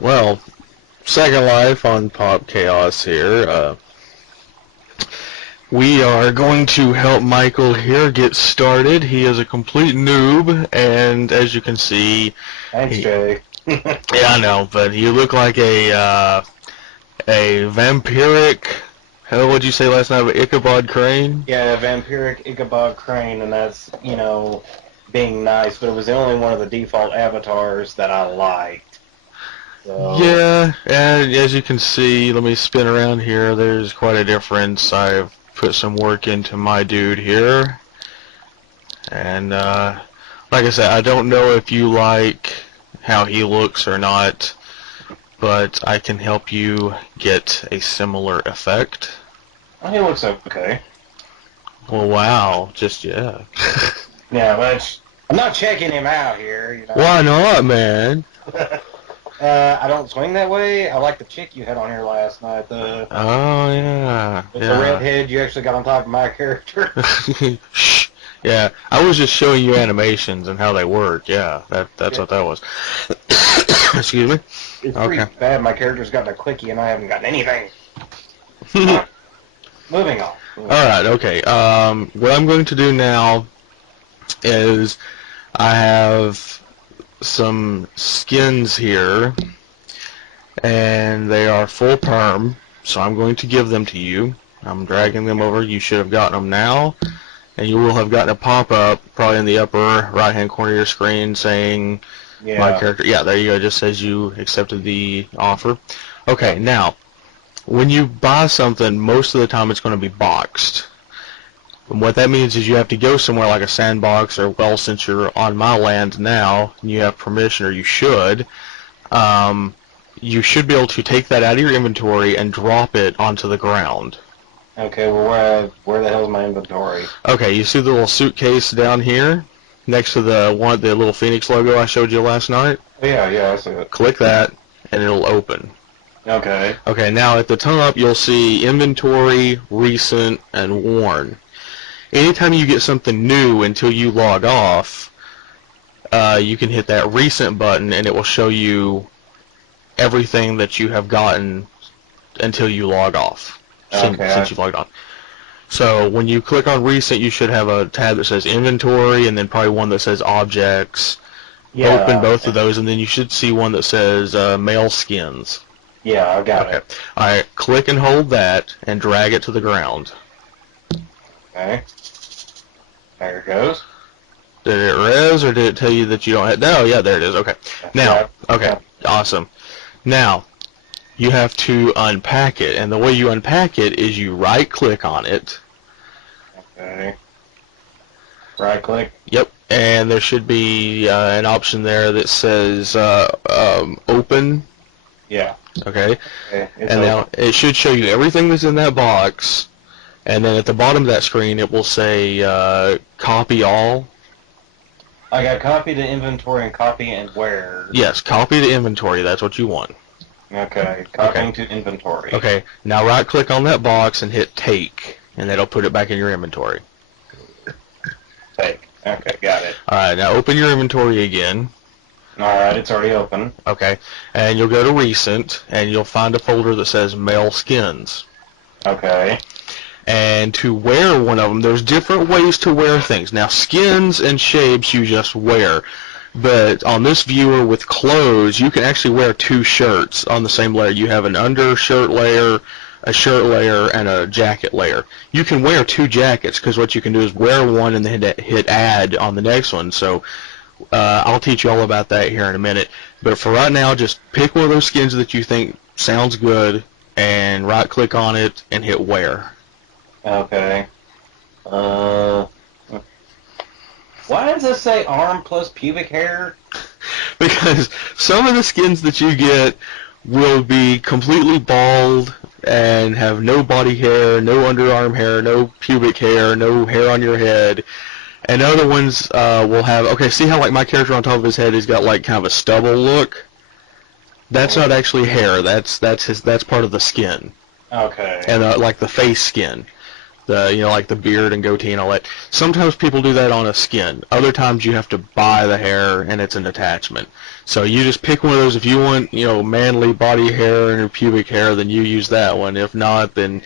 Well, Second Life on PopChaos here. We are going to help Michael here get started. He is a complete noob, and as you can see, Thanks, Jay. yeah, I know, but you look like a vampiric. How would you say last night? Ichabod Crane? Yeah, vampiric Ichabod Crane, and that's, being nice, but it was the only one of the default avatars that I liked. So, Yeah, and as you can see, let me spin around here. There's quite a difference. I've put some work into my dude here, and like I said, I don't know if you like how he looks or not, but I can help you get a similar effect. well, he looks okay. Well, wow, just yeah. Yeah, but I'm not checking him out here. Why not, man? I don't swing that way. I like the chick you had on here last night, Oh yeah, with the yeah. redhead you actually got on top of my character. Shh. Yeah, I was just showing you animations and how they work. Yeah, that's Yeah, what that was. Excuse me. it's Okay. pretty bad. My character's gotten a quickie, and I haven't gotten anything. Alright, moving on. All right. Okay. What I'm going to do now is I have some skins here, and they are full perm, so I'm going to give them to you. I'm dragging them over. You should have gotten them now, and you will have gotten a pop-up probably in the upper right-hand corner of your screen saying my Yeah. character. Yeah, there you go. It just says you accepted the offer. Okay, Yep. now when you buy something, most of the time it's going to be boxed. And what that means is you have to go somewhere like a sandbox or, well, since you're on my land now, and you have permission, or um, you should be able to take that out of your inventory and drop it onto the ground. Okay, well, where the hell's my inventory? Okay, you see the little suitcase down here next to the little Phoenix logo I showed you last night? Oh, yeah, I see it. Click that, and it'll open. Okay. Okay, now at the top you'll see inventory, recent, and worn. Anytime you get something new until you log off, you can hit that recent button and it will show you everything that you have gotten until you log off, Okay. since you've logged on. So when you click on recent, you should have a tab that says inventory and then probably one that says objects. Open Yeah. both of those and then you should see one that says male skins. Yeah, I got Okay. it. Alright, click and hold that and drag it to the ground. Okay. There it goes. Did it res or did it tell you that you don't have... No, yeah, there it is. Okay. Now, Yeah. okay, awesome. Now, you have to unpack it, and the way you unpack it is you right-click on it. Okay. Right click. Yep, and there should be an option there that says open. Yeah. Okay, Okay. It's and now open. it should show you everything that's in that box, and then at the bottom of that screen it will say copy all. I got copy to inventory and copy and where. Yes, copy to inventory. That's what you want. Okay. Okay. Copying to inventory. Okay. Now right click on that box and hit take, and that'll put it back in your inventory. Take. Okay, got it. Alright, now open your inventory again. Alright, it's already open. Okay. And you'll go to recent, and you'll find a folder that says male skins. Okay. And to wear one of them, there's different ways to wear things. Now, skins and shapes you just wear. But on this viewer with clothes, you can actually wear two shirts on the same layer. You have an undershirt layer, a shirt layer, and a jacket layer. You can wear two jackets because what you can do is wear one and then hit add on the next one. So I'll teach you all about that here in a minute. But for right now, just pick one of those skins that you think sounds good and right-click on it and hit wear. Okay. Uh, why does this say arm plus pubic hair? Because some of the skins that you get will be completely bald and have no body hair, no underarm hair, no pubic hair, no hair on your head. And other ones will have, okay, see how like my character on top of his head has got like kind of a stubble look? That's not actually hair. That's part of the skin. Okay. And like the face skin. like the beard and goatee and all that. Sometimes people do that on a skin. Other times you have to buy the hair and it's an attachment. So you just pick one of those. If you want, manly body hair and your pubic hair, then you use that one. If not, then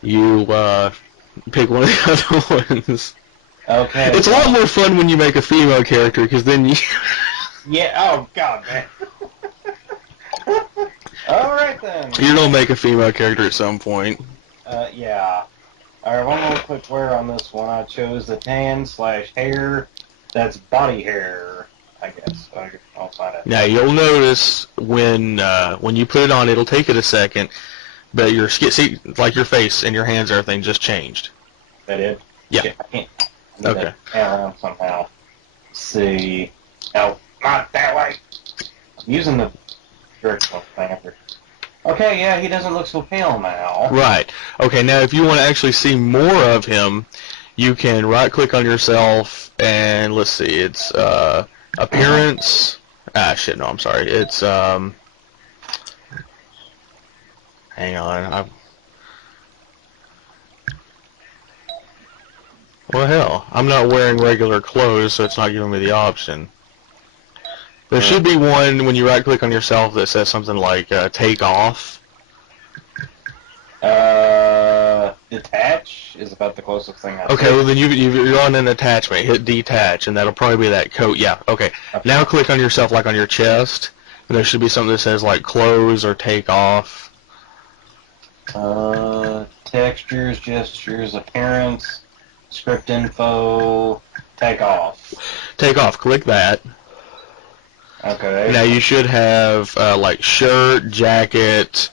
you pick one of the other ones. Okay. It's a lot more fun when you make a female character because then you. Yeah. Oh God, man. All right then. You're gonna make a female character at some point. Yeah. All right. One more quick wear on this one. I chose the tan/hair. That's body hair, I guess. I'll find it. Now you'll notice when you put it on, it'll take it a second, but your skin, see, like your face and your hands, everything just changed. That it? Yeah. Shit, I can't. Okay. Around somehow. Let's see. No, not that way. I'm using the directional finger. Okay, yeah, he doesn't look so pale now. Right. Okay, now if you want to actually see more of him, you can right-click on yourself, and let's see, it's appearance. Shit, no, I'm sorry. It's, hang on. Well, hell, I'm not wearing regular clothes, so it's not giving me the option. There should be one when you right-click on yourself that says something like take off. Detach is about the closest thing I Okay, well then you're on an attachment. Hit detach, and that'll probably be that coat. Yeah, okay. Now click on yourself, like on your chest, and there should be something that says like close or take off. Textures, gestures, appearance, script info, take off. Take off. Click that. Okay. Now you should have like shirt, jacket,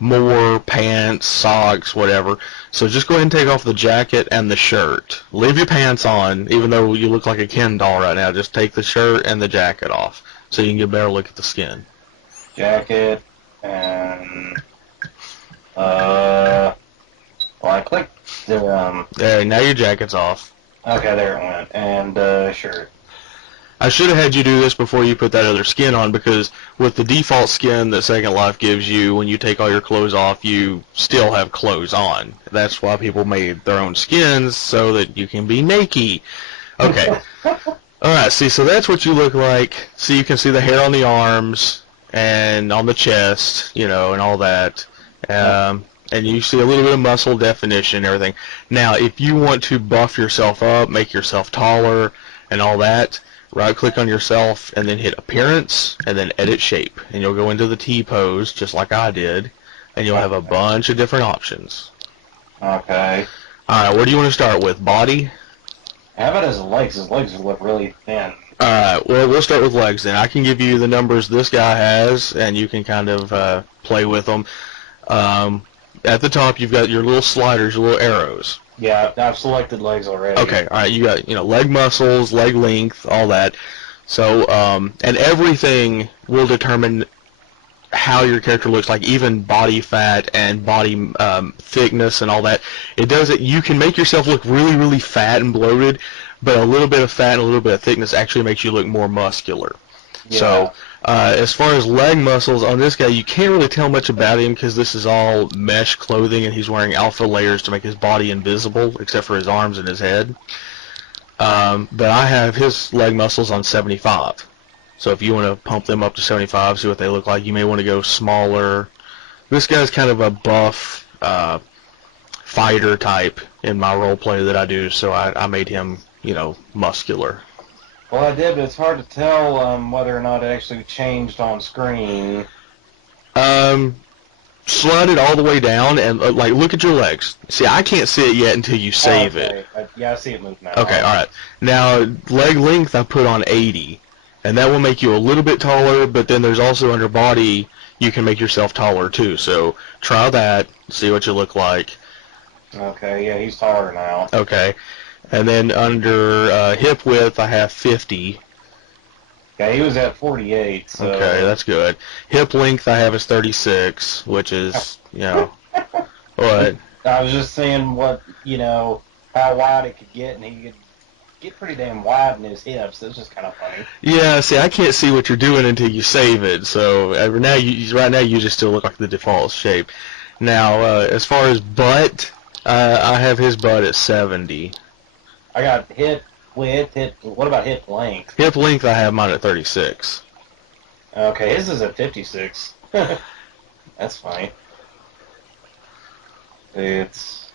more pants, socks, whatever. So just go ahead and take off the jacket and the shirt. Leave your pants on, even though you look like a Ken doll right now. Just take the shirt and the jacket off so you can get a better look at the skin. Jacket and well, I clicked There, now your jacket's off. Okay, there it went. And shirt. I should have had you do this before you put that other skin on, because with the default skin that Second Life gives you, when you take all your clothes off, you still have clothes on. That's why people made their own skins, so that you can be naked. Okay. Alright, see, so that's what you look like. So you can see the hair on the arms and on the chest, and all that. And you see a little bit of muscle definition and everything. Now, if you want to buff yourself up, make yourself taller, and all that, right-click on yourself and then hit Appearance and then Edit Shape. And you'll go into the T-pose, just like I did, and you'll have a bunch of different options. Okay. Alright, what do you want to start with? Body? How about his legs? His legs look really thin. Alright, well, we'll start with legs then. I can give you the numbers this guy has, and you can kind of play with them. At the top, you've got your little sliders, your little arrows. Yeah, I've selected legs already. Okay, alright, you got, leg muscles, leg length, all that. So, and everything will determine how your character looks like, even body fat and body thickness and all that. It does it. You can make yourself look really, really fat and bloated, but a little bit of fat and a little bit of thickness actually makes you look more muscular. Yeah. So, as far as leg muscles on this guy, you can't really tell much about him because this is all mesh clothing and he's wearing alpha layers to make his body invisible, except for his arms and his head. But I have his leg muscles on 75. So if you want to pump them up to 75, see what they look like, you may want to go smaller. This guy's kind of a buff fighter type in my role play that I do, so I made him, muscular. Well, I did, but it's hard to tell whether or not it actually changed on screen. Slide it all the way down and look at your legs. See, I can't see it yet until you save it. Yeah, I see it move now. Okay, all right. Now leg length I put on 80, and that will make you a little bit taller. But then there's also under body you can make yourself taller too. So try that. See what you look like. Okay, yeah, he's taller now. Okay, and then under hip width I have 50. Yeah, he was at 48, so... Okay, that's good. Hip length I have is 36, which is, what? I was just saying what, how wide it could get, and he could get pretty damn wide in his hips. It's just kind of funny. Yeah, see, I can't see what you're doing until you save it, so right now you just still look like the default shape. Now, as far as butt, I have his butt at 70. I got hip width, hip. What about hip length? Hip length, I have mine at 36. Okay, his is at 56. That's fine. It's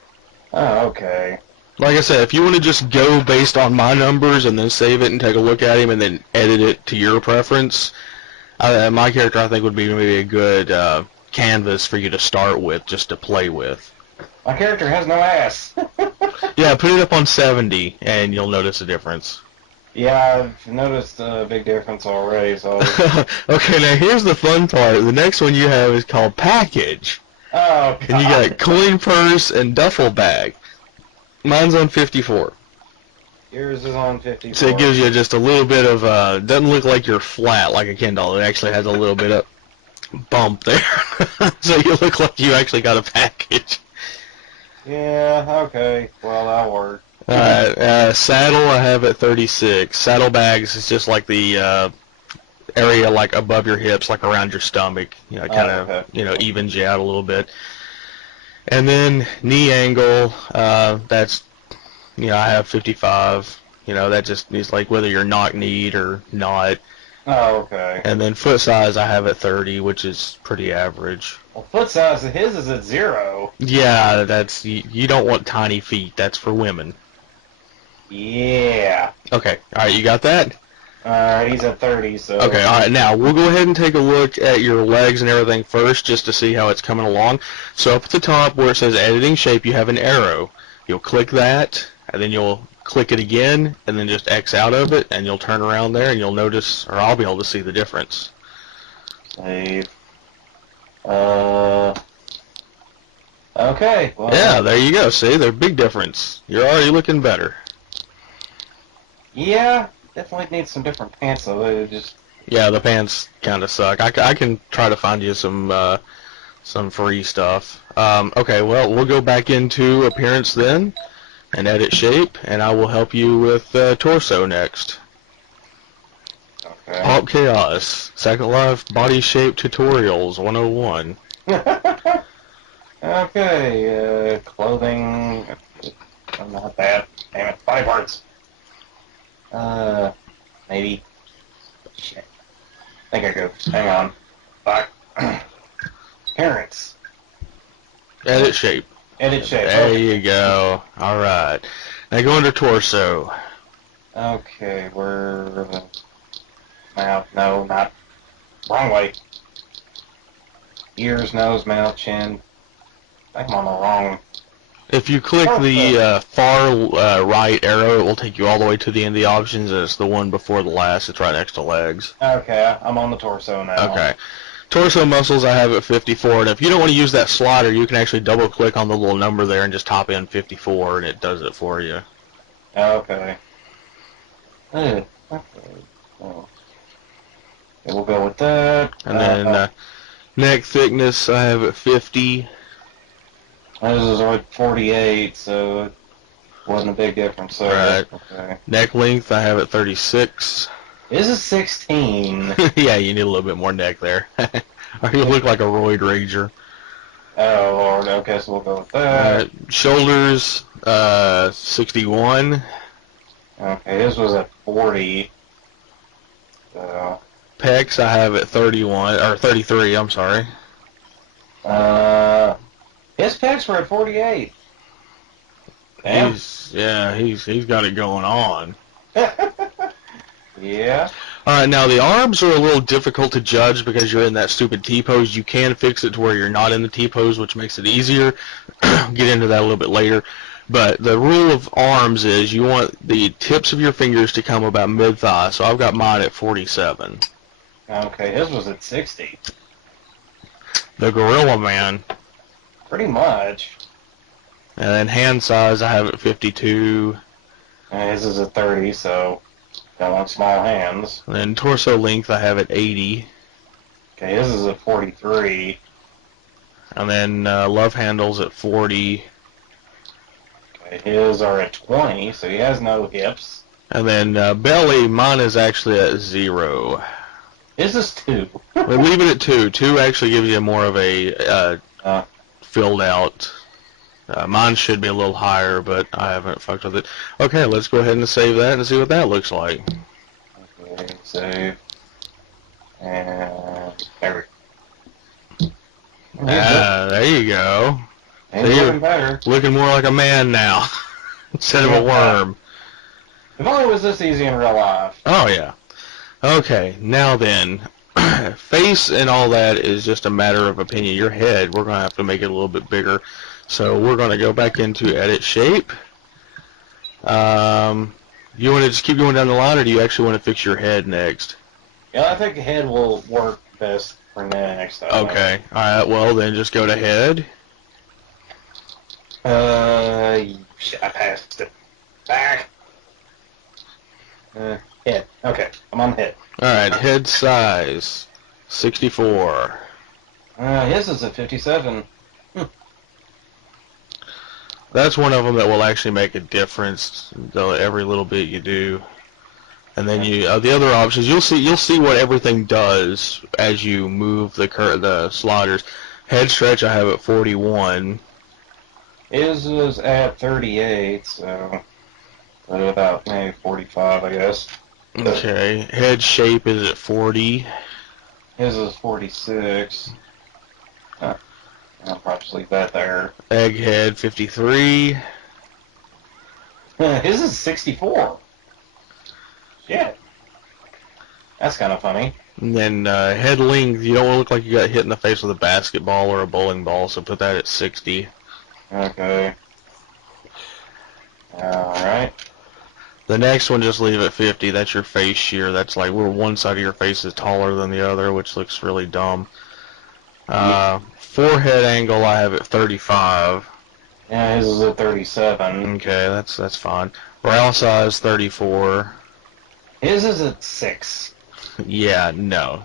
okay. Like I said, if you want to just go based on my numbers and then save it and take a look at him and then edit it to your preference, my character I think would be maybe a good canvas for you to start with, just to play with. My character has no ass. Yeah, put it up on 70 and you'll notice a difference. Yeah, I've noticed a big difference already. So. Okay, now here's the fun part. The next one you have is called package. Oh And you got God. coin purse and duffel bag. Mine's on 54. Yours is on So it 54. gives you just a little bit of, doesn't look like you're flat like a Ken doll. It actually has a little bit of bump there. So you look like you actually got a package. Yeah. Okay. Well, that'll work. Saddle I have at 36. Saddlebags is just like the area like above your hips, like around your stomach. You know, it kind of Okay. evens you out a little bit. And then knee angle, that's I have 55. That just is like whether you're knock-kneed or not. Oh, okay. And then foot size I have at 30, which is pretty average. Well, foot size of his is at 0. Yeah, that's you don't want tiny feet. That's for women. Yeah. Okay, all right, you got that? Alright, he's at 30, so. Okay, all right. Now we'll go ahead and take a look at your legs and everything first, just to see how it's coming along. So up at the top where it says editing shape, you have an arrow. You'll click that, and then you'll click it again, and then just X out of it, and you'll turn around there, and you'll notice, or I'll be able to see the difference. Save. Okay, well. Yeah, there you go. See, there's a big difference. You're already looking better. Yeah, definitely need some different pants, though. They just. Yeah, the pants kind of suck. I can try to find you some free stuff. Okay, well, we'll go back into appearance then and edit shape, and I will help you with torso next. Okay. PopChaos, Second Life Body Shape Tutorials 101. Okay, clothing. Not that. Damn it. Body parts. Maybe. Shit. I think I go. Hang on. Back. Parents. Edit shape. Edit shape. There Okay. you go. All right. Now go under torso. Okay, we're mouth. No, not wrong way. Ears, nose, mouth, chin. I think I'm on the wrong. If you click the far right arrow, it will take you all the way to the end of the options, and it's the one before the last. It's right next to legs. Okay, I'm on the torso now. Okay. Torso muscles I have at 54, and if you don't want to use that slider, you can actually double click on the little number there and just type in 54, and it does it for you. Okay. Okay. Oh. Okay, we'll go with that. And then neck thickness I have at 50. This is like 48, so it wasn't a big difference there. Right. Okay. Neck length I have at 36. This is 16. Yeah, you need a little bit more neck there. Or you look like a roid rager. Oh, Lord. Okay, so we'll go with that. Shoulders 61. Okay, this was at 40. So, Pecs I have at 31 or 33. I'm sorry. his pecs were at 48. Damn. He's got it going on. Yeah. All right, now the arms are a little difficult to judge because you're in that stupid T-pose. You can fix it to where you're not in the T-pose, which makes it easier. Get into that a little bit later. But the rule of arms is you want the tips of your fingers to come about mid-thigh, so I've got mine at 47. Okay, his was at 60. The Gorilla Man. Pretty much. And then hand size I have at 52. And his is at 30, so don't want small hands. And then torso length I have at 80. Okay, his is at 43. And then love handles at 40. Okay, his are at 20, so he has no hips. And then belly, mine is actually at 0. His is 2. We leave it at 2. 2 actually gives you more of a filled out. Mine should be a little higher, but I haven't fucked with it. Okay, let's go ahead and save that and see what that looks like. Okay, save. And there we go. There you go. And So looking you're better. looking more like a man now instead of a worm. If only it was this easy in real life. Oh, yeah. Okay, now then, face and all that is just a matter of opinion. Your head, we're going to have to make it a little bit bigger. So we're going to go back into edit shape. You want to just keep going down the line, or do you actually want to fix your head next? Yeah, I think the head will work best for next. Okay, alright, well then just go to head. Shit, I passed it. Back. Head. Okay, I'm on head. Alright, head size, 64. His is at 57. That's one of them that will actually make a difference, though, every little bit you do. And then the other options, you'll see what everything does as you move the sliders. Head stretch I have at 41. His is at 38, so about maybe 45, I guess. Okay, head shape is at 40. His is 46. I'll probably just leave that there. Egghead 53. His is 64. Shit. That's kind of funny. And then head length, you don't want to look like you got hit in the face with a basketball or a bowling ball, so put that at 60. Okay. Alright. The next one, just leave at 50. That's your face shear. That's like where one side of your face is taller than the other, which looks really dumb. Forehead angle I have at 35. Yeah, his is at 37. Okay, that's fine. Brow size 34. His is at 6. Yeah, no.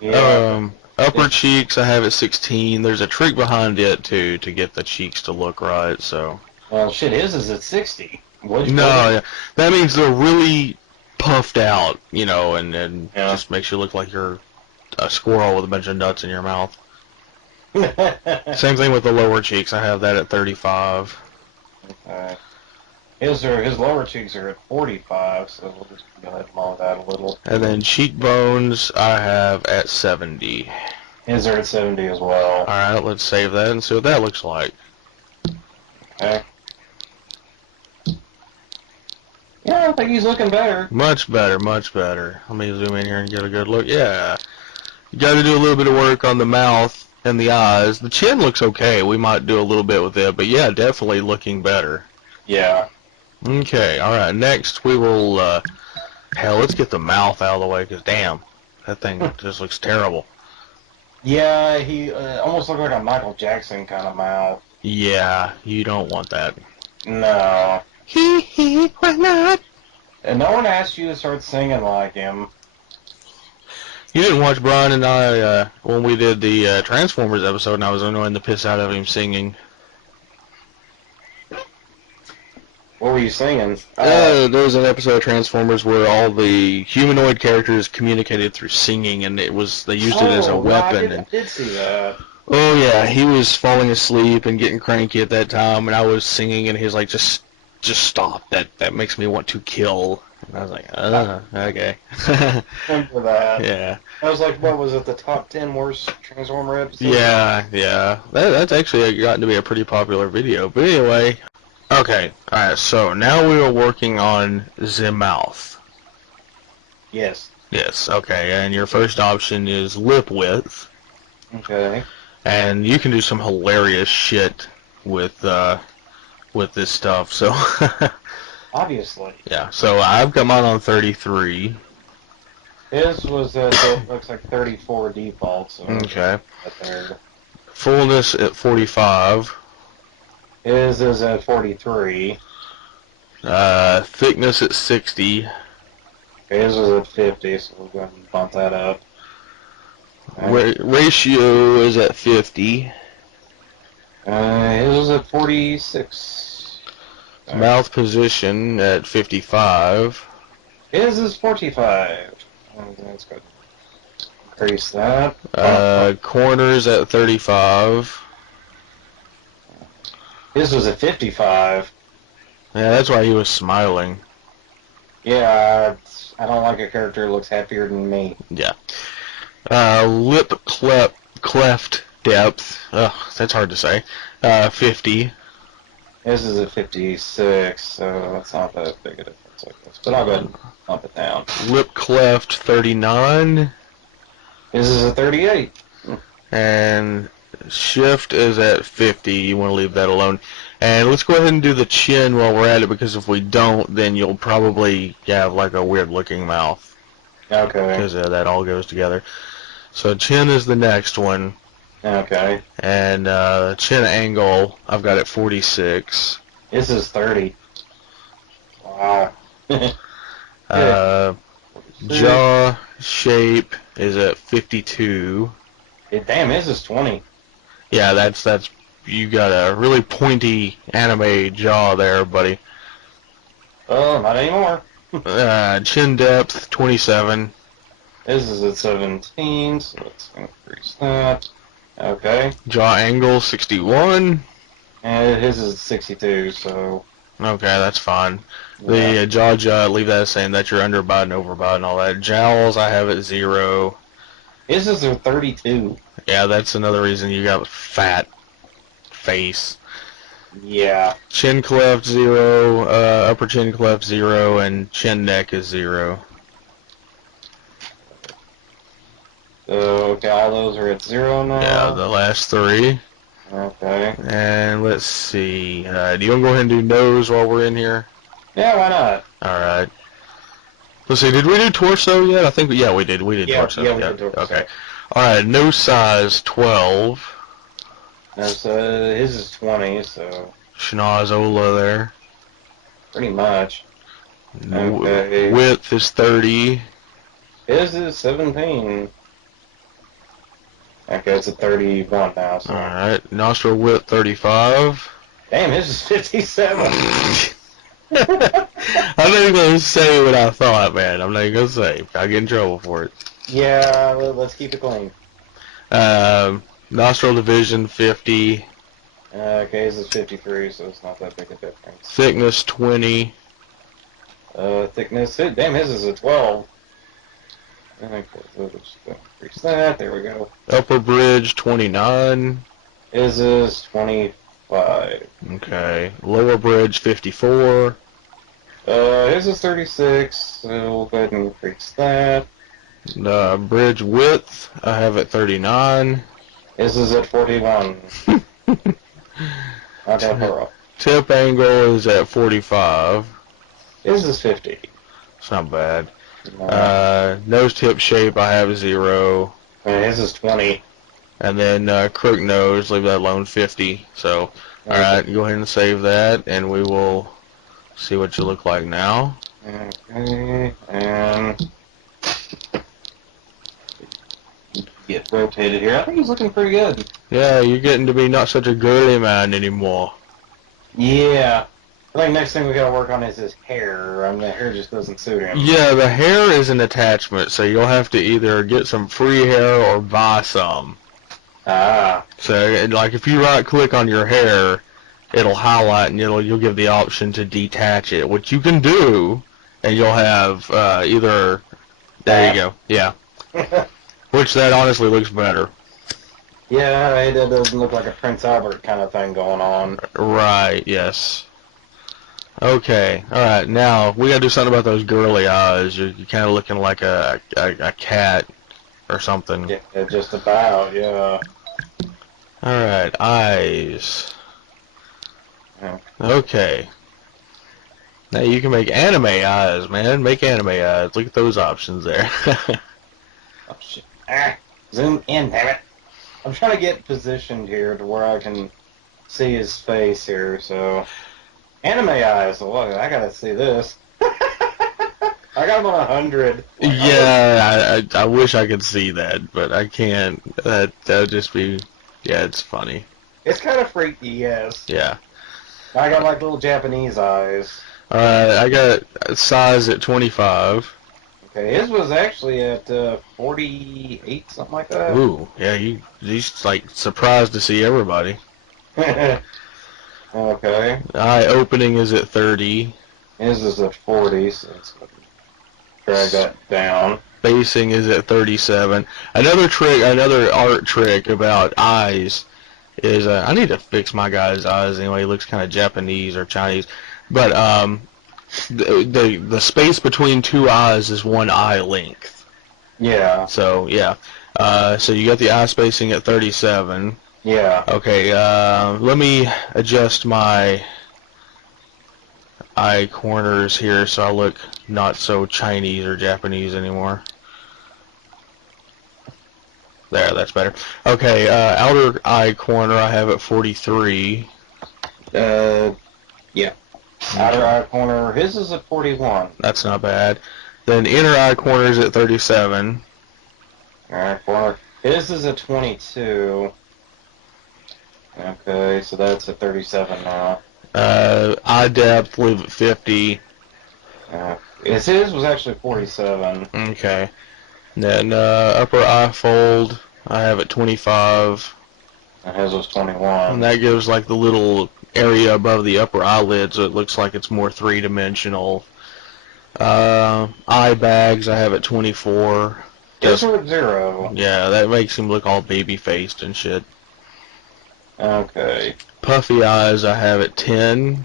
Yeah. Upper cheeks I have at 16. There's a trick behind it too to get the cheeks to look right. So. Well, shit, his is at 60. No, yeah. That means they're really puffed out, and Yeah. just makes you look like you're a squirrel with a bunch of nuts in your mouth. Same thing with the lower cheeks. I have that at 35. Okay. His lower cheeks are at 45, so we'll just go ahead and lower that a little. And then cheekbones I have at 70. His are at 70 as well. Alright, let's save that and see what that looks like. Okay. Yeah, I think he's looking better. Much better, much better. Let me zoom in here and get a good look. Yeah. You got to do a little bit of work on the mouth and the eyes. The chin looks okay. We might do a little bit with it, but yeah, definitely looking better. Yeah. Okay, alright, next we will, hell, let's get the mouth out of the way, because damn, that thing just looks terrible. Yeah, he almost looked like a Michael Jackson kind of mouth. Yeah, you don't want that. No. Why not? And no one asked you to start singing like him. You didn't watch Brian and I, when we did the Transformers episode, and I was annoying the piss out of him singing. What were you singing? There was an episode of Transformers where all the humanoid characters communicated through singing, and they used it as a weapon. I did see that. Oh yeah, he was falling asleep and getting cranky at that time, and I was singing, and he was like, "Just stop. That makes me want to kill." And I was like, okay." Remember that. Yeah. I was like, what was it, the top 10 worst Transformer episodes? Yeah. That's actually gotten to be a pretty popular video. But anyway, okay. All right. So now we are working on the mouth. Yes. Yes. Okay. And your first option is lip width. Okay. And you can do some hilarious shit with this stuff. So Obviously. yeah. So I've got mine on 33. His was at, looks like 34 default, so Okay. up there. Fullness at 45. His is at 43. Thickness at 60. His was at 50, so we'll go ahead and bump that up. Ratio is at 50. His was at 46. Mouth position at 55. His is 45. Oh, that's good. increase that. Corners at 35. His was at 55. Yeah, that's why he was smiling. Yeah, I don't like a character who looks happier than me. Yeah. Lip cleft depth. Ugh, that's hard to say. 50. His is at 56, so that's not that big a difference, I guess. But I'll go ahead and bump it down. Lip cleft 39. His is at 38. And shift is at 50. You want to leave that alone. And let's go ahead and do the chin while we're at it, because if we don't, then you'll probably have like a weird looking mouth. Okay. Because that all goes together. So chin is the next one. Okay. And chin angle, I've got it 46. His is 30. Wow. Jaw shape is at 52. Damn, his is 20. Yeah, that's you got a really pointy anime jaw there, buddy. Oh, not anymore. Chin depth 27. His is at 17, so let's increase that. Okay. Jaw angle 61. And his is 62, so... Okay, that's fine. Yeah. The jaw, leave that the same. That's your underbite and overbite and all that. Jowls, I have at 0. His is at 32. Yeah, that's another reason you got fat face. Yeah. Chin cleft 0, upper chin cleft 0, and chin neck is 0. So, okay, all those are at 0 now. Yeah, the last 3. Okay. And let's see. Do you want to go ahead and do nose while we're in here? Yeah, why not? Alright. Let's see, did we do torso yet? I think, yeah, we did. We did torso. Yeah, we did torso. Okay. Alright, nose size 12. No, so his is 20, so Schnozola there. pretty much. Okay. Width is 30. His is 17. Okay, it's at 31 now, so... Alright, nostril width 35. Damn, his is 57. I'm not even going to say what I thought, man. I'm not even going to say. I'll get in trouble for it. Yeah, let's keep it clean. Nostril division 50. Okay, his is 53, so it's not that big a difference. Thickness 20. Thickness, damn, his is a 12. Okay, so let's just increase that. There we go. Upper bridge 29. His is 25. Okay. Lower bridge 54. His is 36, so we'll go ahead and increase that. Bridge width, I have it 39. His is at 41. Not that far off. Tip angle is at 45. His is 50. It's not bad. Nose tip shape, I have 0. His is 20. And then crook nose, leave that alone, 50. So, alright, go ahead and save that, and we will see what you look like now. Okay, and get rotated here. I think he's looking pretty good. Yeah, you're getting to be not such a girly man anymore. Yeah. I think next thing we gotta work on is his hair. I mean, the hair just doesn't suit him. Yeah, the hair is an attachment, so you'll have to either get some free hair or buy some. Ah. So, like, if you right-click on your hair, it'll highlight and you'll give the option to detach it, which you can do, and you'll have either. There you go. Yeah. Which that honestly looks better. Yeah, it doesn't look like a Prince Albert kind of thing going on. Right. Yes. Okay. All right. Now we gotta do something about those girly eyes. You're kind of looking like a cat or something. Yeah, just about. Yeah. All right. Eyes. Okay. Now you can make anime eyes, man. Make anime eyes. Look at those options there. Oh shit. Ah, zoom in, damn it. I'm trying to get positioned here to where I can see his face here, so... Anime eyes, well, I gotta see this. I got him on 100. Yeah, I wish I could see that, but I can't. That'd just be, yeah, it's funny. It's kind of freaky, yes. Yeah. I got like little Japanese eyes. Alright, I got size at 25. Okay, his was actually at 48, something like that. Ooh, yeah, he's like surprised to see everybody. Okay, Eye opening is at 30. his is at 40, so let's go drag that down. Spacing is at 37. Another art trick about eyes is I need to fix my guy's eyes anyway. He looks kind of Japanese or Chinese, but the space between two eyes is one eye length. Yeah, So yeah, so you got the eye spacing at 37. yeah. Okay, let me adjust my eye corners here so I look not so Chinese or Japanese anymore. There, that's better. Okay, outer eye corner I have at 43. Yeah. Outer eye corner, his is at 41. That's not bad. Then inner eye corner is at 37. Alright, corner, his is at 22. Okay, so that's at 37 now. Eye depth, leave at 50. His was actually 47. Okay. Then upper eye fold I have at 25. And his was And 21. that gives like the little area above the upper eyelid, so it looks like it's more three-dimensional. Eye bags I have at 24. His were at 0. Yeah, that makes him look all baby-faced and shit. Okay. Puffy eyes I have at 10.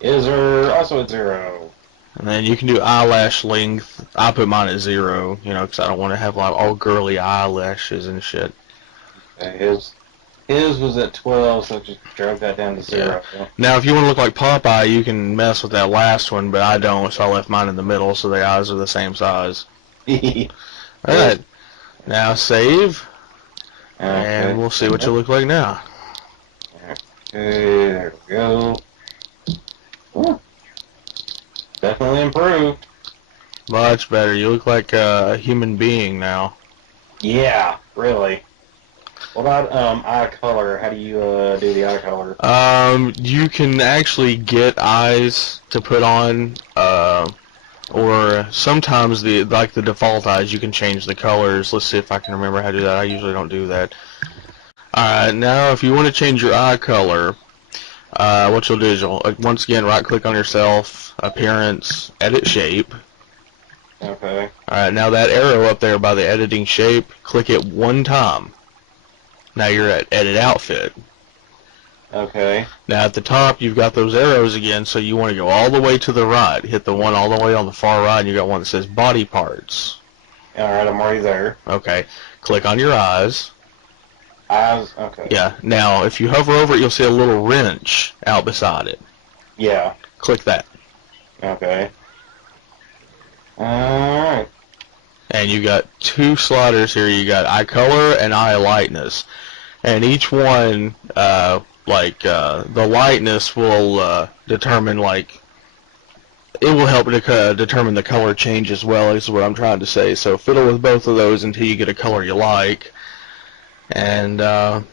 His are also at 0. And then you can do eyelash length. I put mine at 0, because I don't want to have like all girly eyelashes and shit. Okay, his was at 12, so just drag that down to Yeah. 0. Now, if you want to look like Popeye, you can mess with that last one, but I don't, so I left mine in the middle, so the eyes are the same size. Alright, now save, and Okay. we'll see what you look like now. Okay, there we go. Ooh, definitely improved. Much better. You look like a human being now. Yeah, really. What about eye color? How do you do the eye color? You can actually get eyes to put on, or sometimes the default eyes you can change the colors. Let's see if I can remember how to do that. I usually don't do that. Alright, now if you want to change your eye color, what you'll do is you'll once again right click on yourself, appearance, edit shape. Okay. Alright, now that arrow up there by the editing shape, click it one time. Now you're at edit outfit. Okay. Now at the top you've got those arrows again, so you want to go all the way to the right. Hit the one all the way on the far right, and you got one that says body parts. Alright, I'm already there. Okay, click on your eyes. Eyes, okay. Yeah, now if you hover over it, you'll see a little wrench out beside it. Yeah. Click that. Okay. Alright. And you got two sliders here. You got eye color and eye lightness. And each one, the lightness will determine, it will help determine the color change as well, is what I'm trying to say. So fiddle with both of those until you get a color you like. And, I'm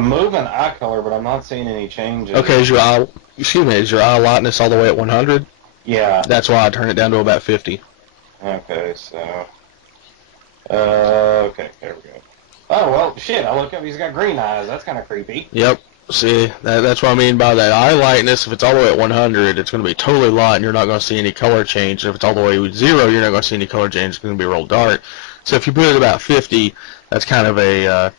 moving eye color, but I'm not seeing any changes. okay, is your eye lightness all the way at 100? Yeah. That's why I turn it down to about 50. Okay, so... okay, there we go. Oh, well, shit, I look up, he's got green eyes. That's kind of creepy. Yep. See, that's what I mean by that. Eye lightness, if it's all the way at 100, it's going to be totally light, and you're not going to see any color change. If it's all the way at 0, you're not going to see any color change. It's going to be real dark. So if you put it about 50, that's kind of a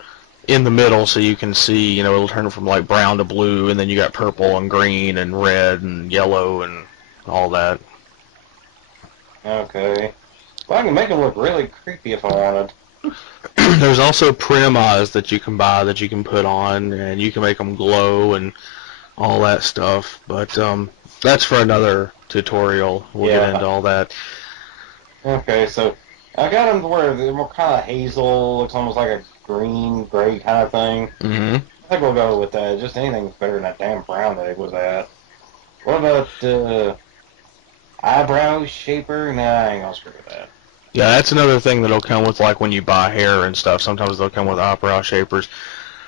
in the middle, so you can see, it'll turn from like brown to blue, and then you got purple and green and red and yellow and all that. Okay. Well, I can make him look really creepy if I wanted. There's also prim eyes that you can buy that you can put on, and you can make them glow and all that stuff. But that's for another tutorial. We'll get into all that. Okay, so I got him to where they're more kind of hazel, looks almost like a green, gray kind of thing. Mm-hmm. I think we'll go with that. Just anything's better than that damn brown that it was at. What about eyebrow shaper? Nah, I ain't gonna screw with that. Yeah, that's another thing that'll come with like when you buy hair and stuff. Sometimes they'll come with eyebrow shapers.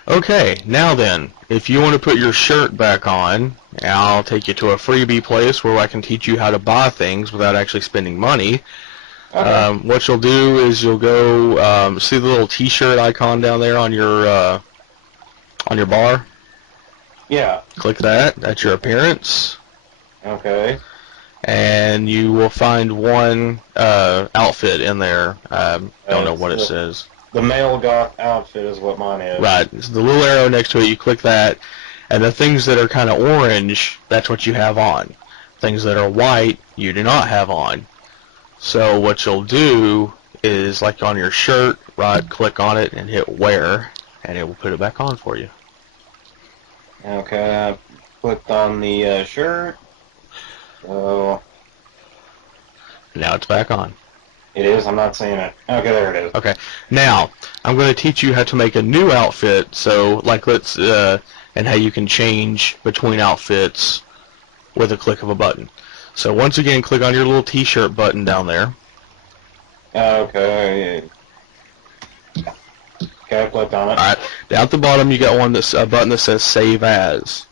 Okay, now then, if you want to put your shirt back on, I'll take you to a freebie place where I can teach you how to buy things without actually spending money. Okay. What you'll do is you'll go see the little T-shirt icon down there on your bar. Yeah. Click that. That's your appearance, Okay. and you will find one outfit in there. Don't know It's what it says. the male goth outfit is what mine is. Right. So the little arrow next to it, you click that, and the things that are kind of orange, that's what you have on. Things that are white, you do not have on. So what you'll do is, like on your shirt, right click on it and hit wear, and it will put it back on for you. Okay, I clicked on the shirt. So Now it's back on. it is. I'm not seeing it. Okay, there it is. Okay. Now I'm going to teach you how to make a new outfit. So like and how you can change between outfits with a click of a button. So once again, click on your little T-shirt button down there. Okay. Okay, I clicked on it. All right. Down at the bottom, you got a button that says Save As.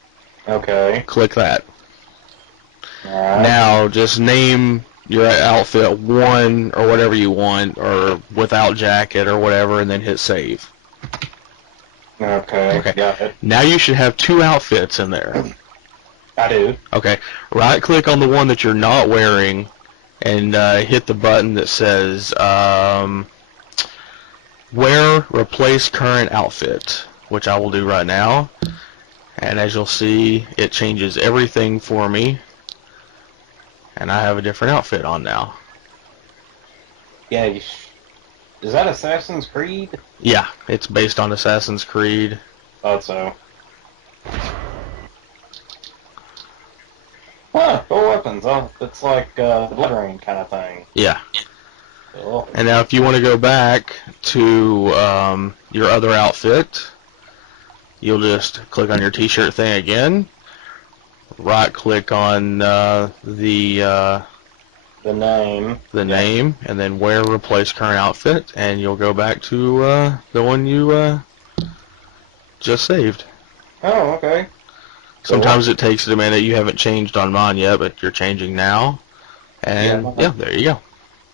Okay. Click that. Alright. Now just name your outfit 1 or whatever you want, or without jacket or whatever, and then hit save. Okay, Okay. got it. Now you should have 2 outfits in there. I do. Okay. Right click on the one that you're not wearing and hit the button that says wear replace current outfit, which I will do right now. And as you'll see, it changes everything for me, and I have a different outfit on now. Yeah, is that Assassin's Creed? Yeah, it's based on Assassin's Creed. Thought so. Huh, cool weapons. Oh, it's like the Blood Rain kind of thing. Yeah. Cool. And now if you want to go back to your other outfit, you'll just click on your T-shirt thing again, right click on The name. the Yeah. name, and then wear replace current outfit, and you'll go back to the one you just saved. Oh, okay. Cool. Sometimes it takes a minute. You haven't changed on mine yet, but you're changing now. And yeah, there you go.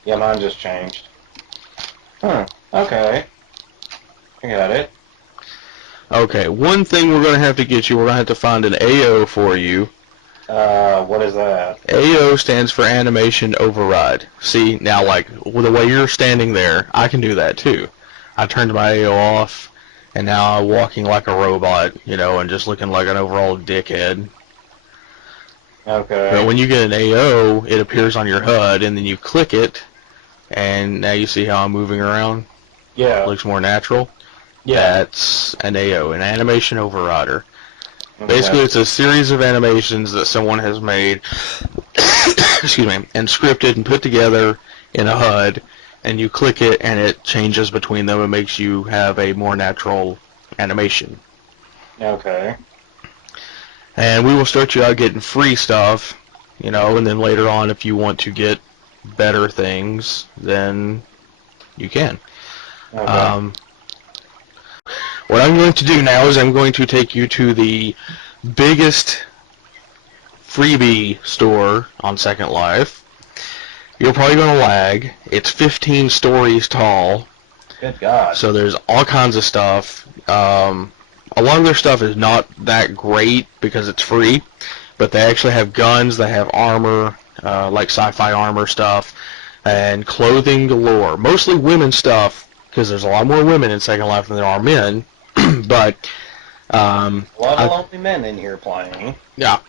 Yeah, mine just changed. Huh. Okay. I got it. Okay, one thing we're going to have to get you, we're going to have to find an AO for you. What is that? AO stands for Animation Override. See, now like with the way you're standing there, I can do that too. I turned my AO off, and now I'm walking like a robot, and just looking like an overall dickhead. But Okay. when you get an AO, it appears on your HUD, and then you click it, and now you see how I'm moving around? Yeah. Looks more natural. Yeah. That's an AO, an Animation Overrider. Basically, Okay. it's a series of animations that someone has made, excuse me, and scripted and put together in a HUD, and you click it, and it changes between them and makes you have a more natural animation. Okay. And we will start you out getting free stuff, and then later on, if you want to get better things, then you can. Okay. What I'm going to do now is I'm going to take you to the biggest freebie store on Second Life. You're probably going to lag. It's 15 stories tall, Good God. so there's all kinds of stuff. A lot of their stuff is not that great because it's free, but they actually have guns, they have armor, like sci-fi armor stuff, and clothing galore. Mostly women's stuff, because there's a lot more women in Second Life than there are men, but A lot of lonely men in here playing. yeah.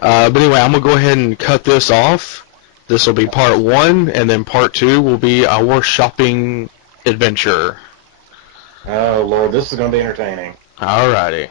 But anyway, I'm going to go ahead and cut this off. This will be part 1, and then part 2 will be our shopping adventure. Oh, Lord, this is going to be entertaining. Alrighty.